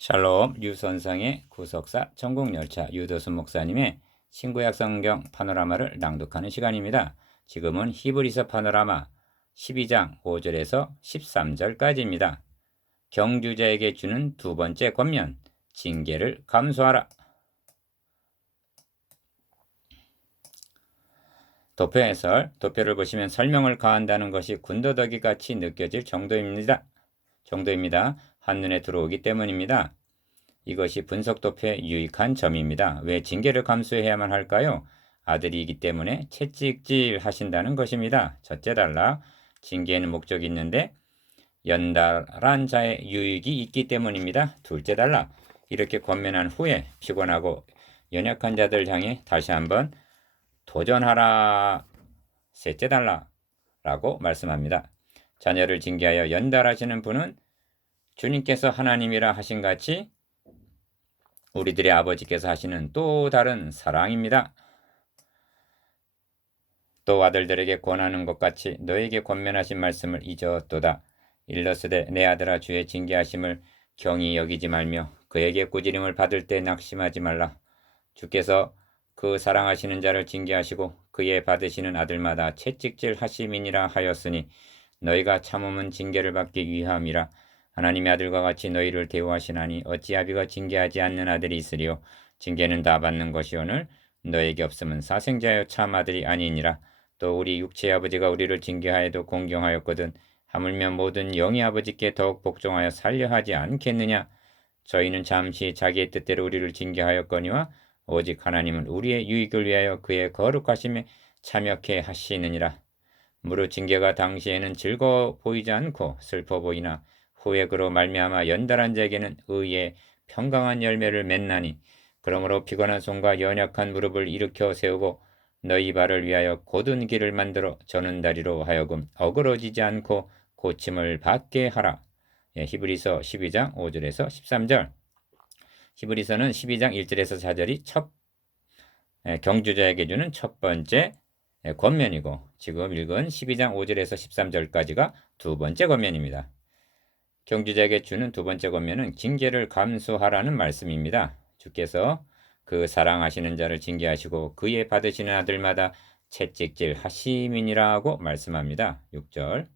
샬롬 유선상의 구속사 천국열차 유도순 목사님의 신구약 성경 파노라마를 낭독하는 시간입니다. 지금은 히브리서 파노라마 12장 5절에서 13절까지입니다. 경주자에게 주는 두 번째 권면, 징계를 감수하라. 도표 해설, 도표를 보시면 설명을 가한다는 것이 군더더기 같이 느껴질 정도입니다. 한눈에 들어오기 때문입니다. 이것이 분석 도표의 유익한 점입니다. 왜 징계를 감수해야만 할까요? 아들이기 때문에 채찍질 하신다는 것입니다. 첫째 단락, 징계에는 목적이 있는데 연달한 자의 유익이 있기 때문입니다. 둘째 단락, 이렇게 권면한 후에 피곤하고 연약한 자들 향해 다시 한번 도전하라. 셋째 단락라고 말씀합니다. 자녀를 징계하여 연달하시는 분은 주님께서 하나님이라 하신 같이 우리들의 아버지께서 하시는 또 다른 사랑입니다. 또 아들들에게 권하는 것 같이 너에게 권면하신 말씀을 잊었도다. 일러스되 내 아들아 주의 징계하심을 경히 여기지 말며 그에게 꾸지림을 받을 때 낙심하지 말라. 주께서 그 사랑하시는 자를 징계하시고 그의 받으시는 아들마다 채찍질 하심이니라 하였으니 너희가 참음은 징계를 받기 위함이라. 하나님의 아들과 같이 너희를 대우하시나니 어찌 아비가 징계하지 않는 아들이 있으리요. 징계는 다 받는 것이오늘 너에게 없으면 사생자여 참 아들이 아니니라. 또 우리 육체의 아버지가 우리를 징계하여도 공경하였거든 하물며 모든 영의 아버지께 더욱 복종하여 살려 하지 않겠느냐. 저희는 잠시 자기의 뜻대로 우리를 징계하였거니와 오직 하나님은 우리의 유익을 위하여 그의 거룩하심에 참여케 하시느니라. 무릇 징계가 당시에는 즐거워 보이지 않고 슬퍼 보이나 후에 그로 말미암아 연달한 자에게는 의의 평강한 열매를 맺나니 그러므로 피곤한 손과 연약한 무릎을 일으켜 세우고 너희 발을 위하여 곧은 길을 만들어 저는 다리로 하여금 어그러지지 않고 고침을 받게 하라. 히브리서 12장 5절에서 13절. 히브리서는 12장 1절에서 4절이 경주자에게 주는 첫 번째 권면이고 지금 읽은 12장 5절에서 13절까지가 두 번째 권면입니다. 경주자에게 주는 두 번째 권면은 징계를 감수하라는 말씀입니다. 주께서 그 사랑하시는 자를 징계하시고 그의 받으시는 아들마다 채찍질 하심이니라고 말씀합니다. 6절.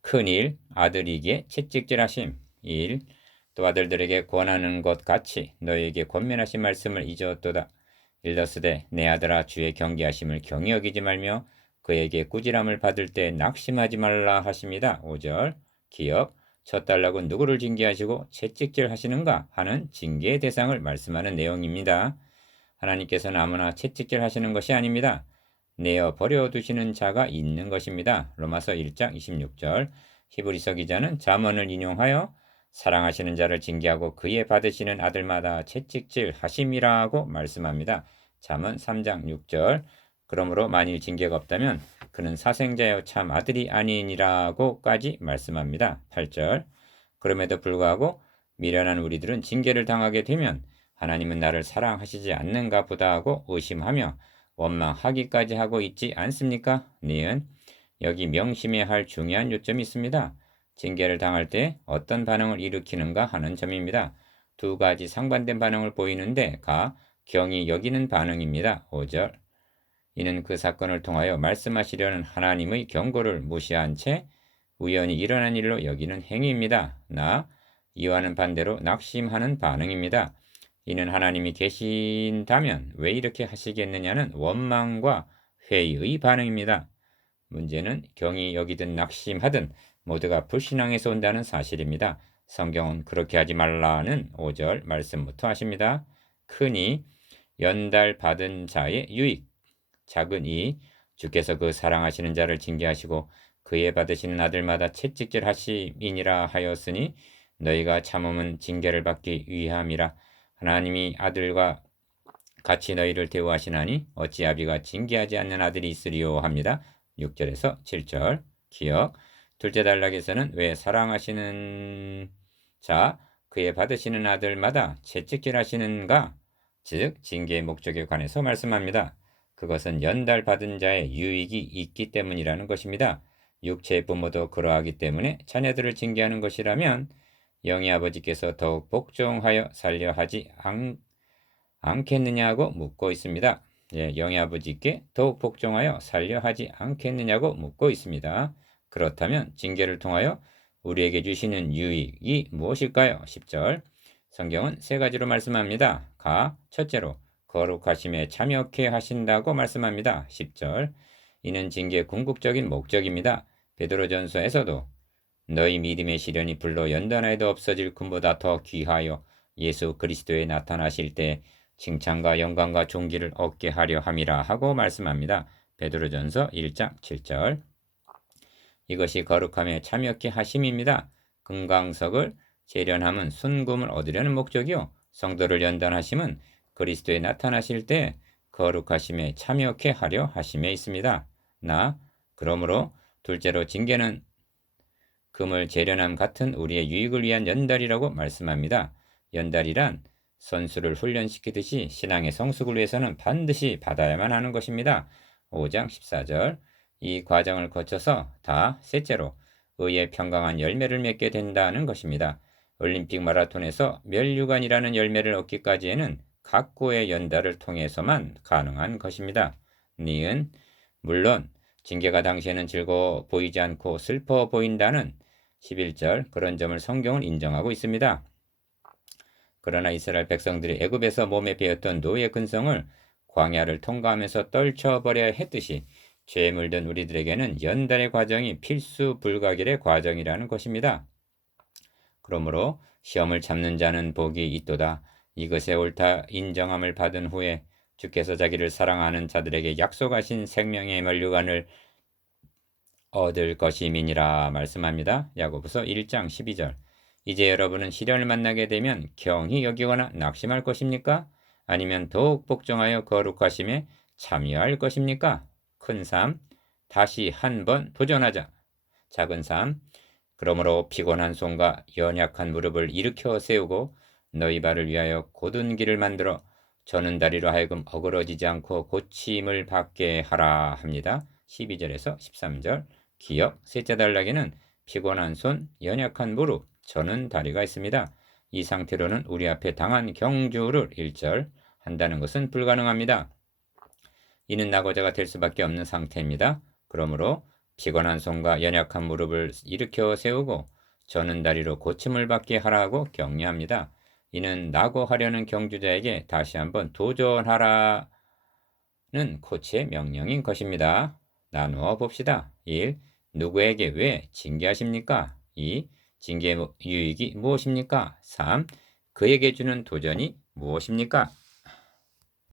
큰일 아들이기에 채찍질 하심. 1. 또 아들들에게 권하는 것 같이 너희에게 권면하신 말씀을 잊었도다. 일러스되 내 아들아 주의 경계하심을 경히 여기지 말며 그에게 꾸지람을 받을 때 낙심하지 말라 하십니다. 5절. 기업 첫 단락은 누구를 징계하시고 채찍질 하시는가 하는 징계의 대상을 말씀하는 내용입니다. 하나님께서는 아무나 채찍질 하시는 것이 아닙니다. 내어 버려두시는 자가 있는 것입니다. 로마서 1장 26절. 히브리서 기자는 잠언을 인용하여 사랑하시는 자를 징계하고 그의 받으시는 아들마다 채찍질 하심이라고 말씀합니다. 잠언 3장 6절. 그러므로 만일 징계가 없다면 그는 사생자여 참 아들이 아니니라고까지 말씀합니다. 8절. 그럼에도 불구하고 미련한 우리들은 징계를 당하게 되면 하나님은 나를 사랑하시지 않는가 보다 하고 의심하며 원망하기까지 하고 있지 않습니까? 니은 여기 명심해야 할 중요한 요점이 있습니다. 징계를 당할 때 어떤 반응을 일으키는가 하는 점입니다. 두 가지 상반된 반응을 보이는데 경히 여기는 반응입니다. 5절. 이는 그 사건을 통하여 말씀하시려는 하나님의 경고를 무시한 채 우연히 일어난 일로 여기는 행위입니다. 이와는 반대로 낙심하는 반응입니다. 이는 하나님이 계신다면 왜 이렇게 하시겠느냐는 원망과 회의의 반응입니다. 문제는 경히 여기든 낙심하든 모두가 불신앙에서 온다는 사실입니다. 성경은 그렇게 하지 말라는 5절 말씀부터 하십니다. 크니 연달 받은 자의 유익, 작은 이 주께서 그 사랑하시는 자를 징계하시고 그의 받으시는 아들마다 채찍질 하심이니라 하였으니 너희가 참음은 징계를 받기 위함이라. 하나님이 아들과 같이 너희를 대우하시나니 어찌 아비가 징계하지 않는 아들이 있으리요 합니다. 6절에서 7절. 기억. 둘째 단락에서는 왜 사랑하시는 자 그의 받으시는 아들마다 채찍질 하시는가? 즉 징계의 목적에 관해서 말씀합니다. 그것은 연달 받은 자의 유익이 있기 때문이라는 것입니다. 육체의 부모도 그러하기 때문에 자녀들을 징계하는 것이라면 영희 아버지께서 더욱 복종하여 살려 하지 않겠느냐고 묻고 있습니다. 예, 영희 아버지께 더욱 복종하여 살려 하지 않겠느냐고 묻고 있습니다. 그렇다면 징계를 통하여 우리에게 주시는 유익이 무엇일까요? 10절. 성경은 세 가지로 말씀합니다. 첫째로 거룩하심에 참여케 하신다고 말씀합니다. 10절. 이는 징계의 궁극적인 목적입니다. 베드로전서에서도 너희 믿음의 시련이 불로 연단하여도 없어질 금보다 더 귀하여 예수 그리스도에 나타나실 때 칭찬과 영광과 존귀를 얻게 하려 함이라 하고 말씀합니다. 베드로전서 1장 7절. 이것이 거룩함에 참여케 하심입니다. 금강석을 재련함은 순금을 얻으려는 목적이요, 성도를 연단하심은 그리스도에 나타나실 때 거룩하심에 참여케 하려 하심에 있습니다. 그러므로 둘째로 징계는 금을 재련함 같은 우리의 유익을 위한 연달이라고 말씀합니다. 연달이란 선수를 훈련시키듯이 신앙의 성숙을 위해서는 반드시 받아야만 하는 것입니다. 5장 14절. 이 과정을 거쳐서 셋째로 의의 평강한 열매를 맺게 된다는 것입니다. 올림픽 마라톤에서 멸류관이라는 열매를 얻기까지에는 각고의 연달을 통해서만 가능한 것입니다. 물론 징계가 당시에는 즐거워 보이지 않고 슬퍼 보인다는 11절 그런 점을 성경은 인정하고 있습니다. 그러나 이스라엘 백성들이 애굽에서 몸에 배었던 노예 근성을 광야를 통과하면서 떨쳐버려야 했듯이 죄에 물든 우리들에게는 연달의 과정이 필수 불가결의 과정이라는 것입니다. 그러므로 시험을 참는 자는 복이 있도다. 이것에 옳다 인정함을 받은 후에 주께서 자기를 사랑하는 자들에게 약속하신 생명의 멸류관을 얻을 것임이니라 말씀합니다. 야고보서 1장 12절. 이제 여러분은 시련을 만나게 되면 경히 여기거나 낙심할 것입니까? 아니면 더욱 복종하여 거룩하심에 참여할 것입니까? 큰 삶, 다시 한번 도전하자. 작은 삶, 그러므로 피곤한 손과 연약한 무릎을 일으켜 세우고 너희 발을 위하여 곧은 길을 만들어 저는 다리로 하여금 어그러지지 않고 고침을 받게 하라 합니다. 12절에서 13절. 기억, 셋째 단락에는 피곤한 손, 연약한 무릎, 저는 다리가 있습니다. 이 상태로는 우리 앞에 당한 경주를 1절 한다는 것은 불가능합니다. 이는 낙오자가 될 수밖에 없는 상태입니다. 그러므로 피곤한 손과 연약한 무릎을 일으켜 세우고 저는 다리로 고침을 받게 하라고 격려합니다. 이는 낙오하려는 경주자에게 다시 한번 도전하라는 코치의 명령인 것입니다. 나누어 봅시다. 1. 누구에게 왜 징계하십니까? 2. 징계의 유익이 무엇입니까? 3. 그에게 주는 도전이 무엇입니까?